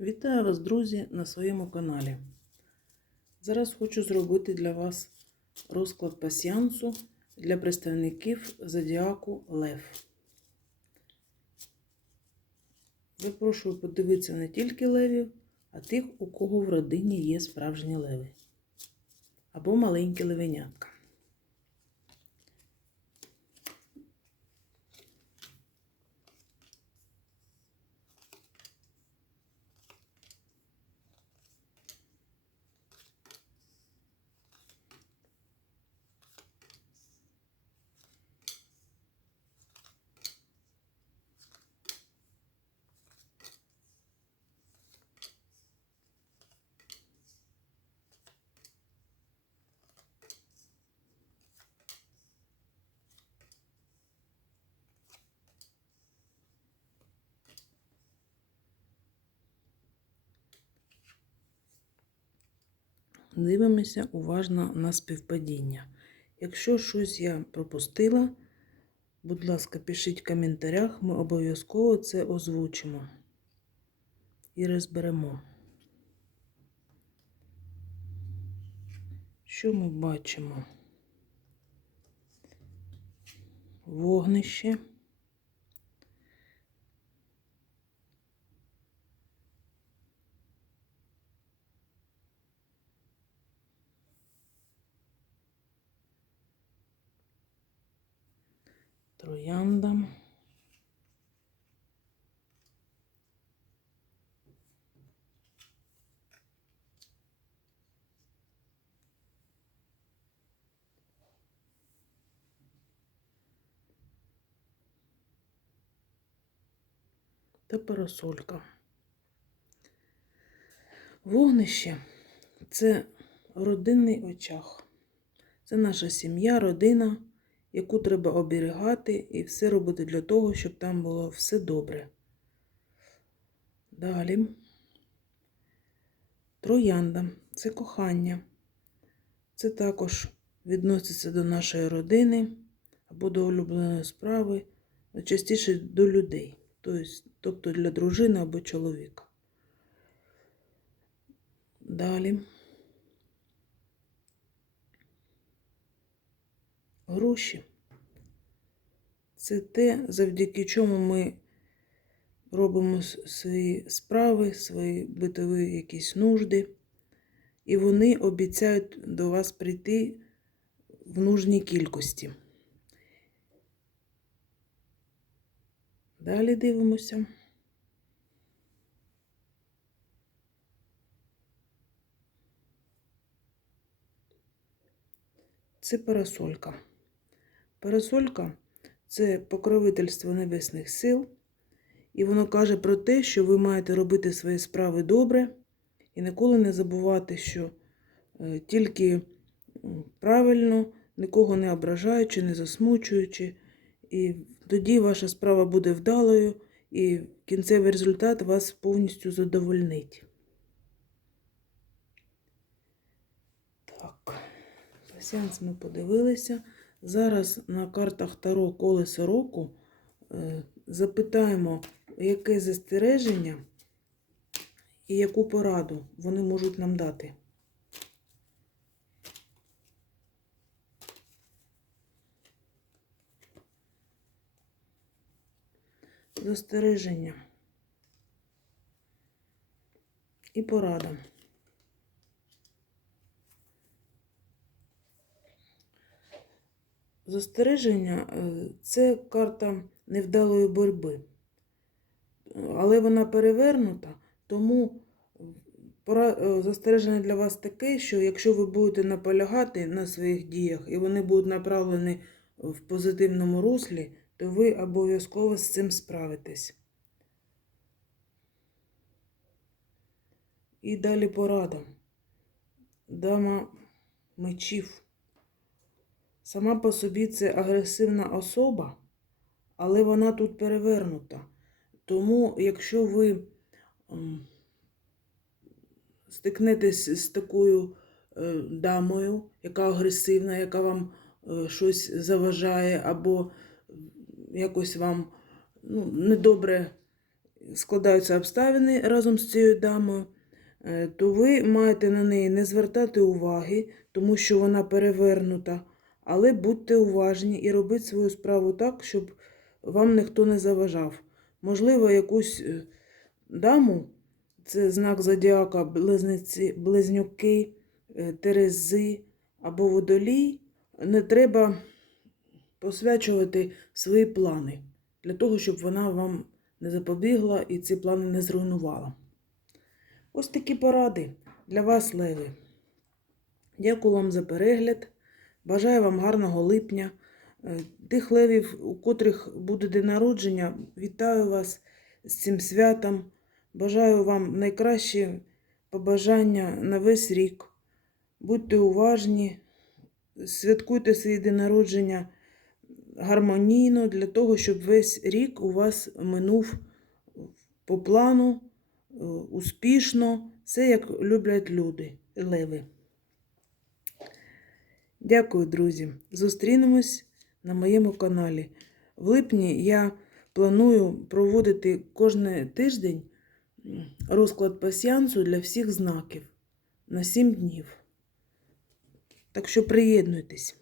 Вітаю вас, друзі, на своєму каналі. Зараз хочу зробити для вас розклад пасіансу для представників зодіаку Лев. Запрошую подивитися не тільки левів, а тих, у кого в родині є справжні леви або маленькі левенятка. Дивимося уважно на співпадіння. Якщо щось я пропустила, будь ласка, пишіть в коментарях, ми обов'язково це озвучимо і розберемо. Що ми бачимо? Вогнище. Троянда. Та парасолька. Вогнище це родинний очаг. Це наша сім'я, родина яку треба оберігати і все робити для того, щоб там було все добре. Далі троянда це кохання. Це також відноситься до нашої родини або до улюбленої справи, частіше до людей, тобто для дружини або чоловіка. Далі. Гроші це те, завдяки чому ми робимо свої справи, свої битові якісь нужди, і вони обіцяють до вас прийти в нужній кількості. Далі дивимося. Це парасолька. Парасолька це покровительство небесних сил, і воно каже про те, що ви маєте робити свої справи добре і ніколи не забувати, що е, тільки правильно, нікого не ображаючи, не засмучуючи, і тоді ваша справа буде вдалою, і кінцевий результат вас повністю задовольнить. Так, сеанс ми подивилися. Зараз на картах Таро колесо року е, запитаємо, яке застереження і яку пораду вони можуть нам дати. Застереження і порада. Застереження е, це карта невдалої боротьби. Але вона перевернута, тому е, застереження для вас таке, що якщо ви будете наполягати на своїх діях і вони будуть направлені в позитивному руслі, то ви обов'язково з цим справитесь. І далі порада. Дама мечів. Сама по собі це агресивна особа, але вона тут перевернута. Тому, якщо ви стикнетесь з такою е, дамою, яка агресивна, яка вам е, щось заважає, або якось вам ну, недобре складаються обставини разом з цією дамою, е, то ви маєте на неї не звертати уваги, тому що вона перевернута, але будьте уважні і робіть свою справу так, щоб вам ніхто не заважав. Можливо, якусь е, даму, це знак зодіака, близнеці, близнюки, е, терези або водолій, не треба посвячувати свої плани для того, щоб вона вам не запобігла і ці плани не зруйнувала. Ось такі поради для вас, Леви. Дякую вам за перегляд. Бажаю вам гарного липня. Е, Тих левів, у котрих буде день народження, вітаю вас з цим святом. Бажаю вам найкращі побажання на весь рік. Будьте уважні, святкуйте свій день народження гармонійно для того, щоб весь рік у вас минув по плану, е, успішно, все як люблять люди, леви. Дякую, друзі. Зустрінемось на моєму каналі. В липні я планую проводити кожен тиждень розклад пасіансу для всіх знаків на 7 днів. Так що приєднуйтесь.